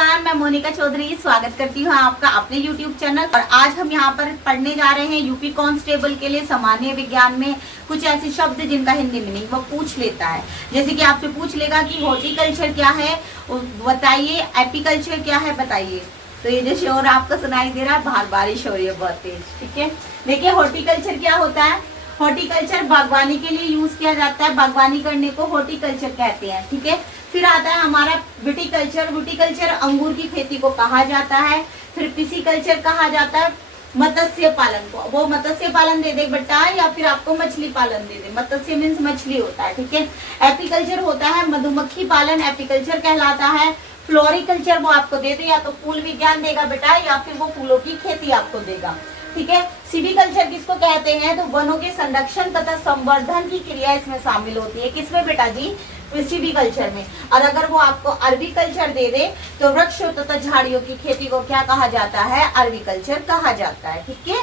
Everyone, मैं मोनिका चौधरी स्वागत करती हूँ आपका अपने यूट्यूब चैनल। और आज हम यहाँ पर पढ़ने जा रहे हैं यूपी कांस्टेबल के लिए सामान्य विज्ञान में कुछ ऐसे शब्द जिनका हिंदी मीनिंग वो पूछ लेता है। जैसे कि आपसे पूछ लेगा कि हॉर्टिकल्चर क्या है बताइए, एपीकल्चर क्या है बताइए। तो ये जो शोर आपको सुनाई दे रहा है, बाहर बारिश हो रही है बहुत तेज, ठीक है। देखिए हॉर्टिकल्चर क्या होता है। हॉर्टिकल्चर बागवानी के लिए यूज किया जाता है, बागवानी करने को हॉर्टिकल्चर कहते हैं, ठीक है। फिर आता है हमारा विटिकल्चर। विटिकल्चर अंगूर की खेती को कहा जाता है। फिर पिसिकल्चर कहा जाता है मत्स्य पालन को। वो मत्स्य पालन दे दे बेटा या फिर आपको मछली पालन दे दे। मत्स्य मीन्स मछली होता है, ठीक है। एपीकल्चर होता है मधुमक्खी पालन, एपीकल्चर कहलाता है। फ्लोरिकल्चर वो आपको दे दे, या तो फूल विज्ञान देगा बेटा या फिर वो फूलों की खेती आपको देगा, ठीक है। सिविकल्चर किसको कहते हैं, तो वनों के संरक्षण तथा संवर्धन की क्रिया इसमें शामिल होती है। किसमें बेटा जी, सिविकल्चर में। और अगर वो आपको अरबिकल्चर दे दे तो वृक्षों तथा झाड़ियों की खेती को क्या कहा जाता है, अरबिकल्चर कहा जाता है, ठीक है।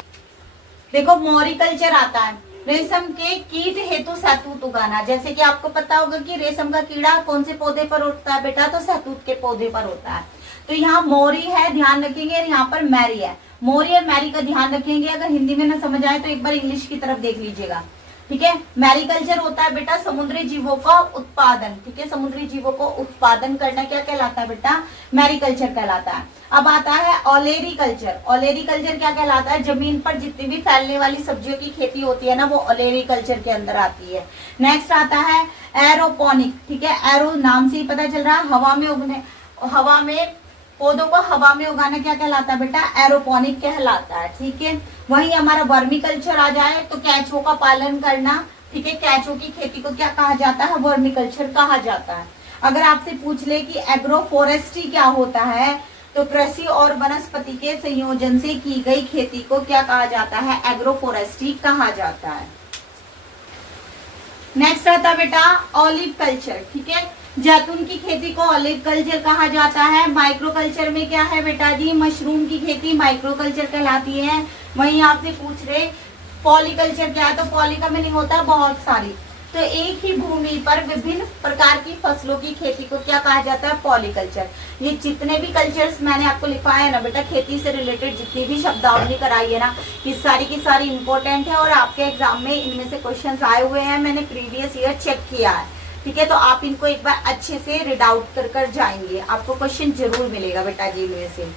देखो मोरिकल्चर आता है रेशम के कीट हेतु शहतूत उगाना। जैसे कि आपको पता होगा कि रेशम का कीड़ा कौन से पौधे पर उठता है बेटा, तो शहतूत के पौधे पर होता है। तो यहाँ मोरी है, ध्यान रखेंगे, और यहाँ पर मैरी है। मोरी और मैरी का ध्यान रखेंगे। अगर हिंदी में ना समझ आए तो एक बार इंग्लिश की तरफ देख लीजिएगा, ठीक है। मैरीकल्चर होता है बेटा समुद्री जीवों का उत्पादन, ठीक है। समुद्री जीवों को उत्पादन करना क्या कहलाता है बेटा, मैरीकल्चर कहलाता है। अब आता है ओलेरीकल्चर। ओलेरीकल्चर क्या कहलाता है, जमीन पर जितनी भी फैलने वाली सब्जियों की खेती होती है ना, वो ओलेरीकल्चर के अंदर आती है। नेक्स्ट आता है एरोपोनिक, ठीक है। एरो नाम से ही पता चल रहा है हवा में पौधों को हवा में उगाना क्या कहलाता है बेटा, एरोपोनिक कहलाता है, ठीक है। वहीं हमारा वर्मिकल्चर आ जाए तो कैचों का पालन करना, ठीक है। कैचों की खेती को क्या कहा जाता है, वर्मिकल्चर कहा जाता है। अगर आपसे पूछ ले कि एग्रोफोरेस्ट्री क्या होता है, तो कृषि और वनस्पति के संयोजन से की गई खेती को क्या कहा जाता है, एग्रोफोरेस्ट्री कहा जाता है। नेक्स्ट आता है बेटा ऑलिव कल्चर, ठीक है। जैतून की खेती को ऑलिव कल्चर कहा जाता है। माइक्रोकल्चर में क्या है बेटा जी, मशरूम की खेती माइक्रोकल्चर कहलाती है। वहीं आपसे पूछ रहे पॉलीकल्चर क्या है, तो पॉली का मीनिंग होता है बहुत सारी। तो एक ही भूमि पर विभिन्न प्रकार की फसलों की खेती को क्या कहा जाता है, पॉलीकल्चर। ये जितने भी कल्चर्स मैंने आपको लिखवाए है ना बेटा, खेती से रिलेटेड जितनी भी शब्दावली कराई है ना, ये सारी की सारी इंपॉर्टेंट है और आपके एग्जाम में इनमें से क्वेश्चंस आए हुए हैं। मैंने प्रीवियस ईयर चेक किया है, ठीक है। तो आप इनको एक बार अच्छे से रीड आउट कर जाएंगे, आपको क्वेश्चन जरूर मिलेगा बेटा जी इनमें से।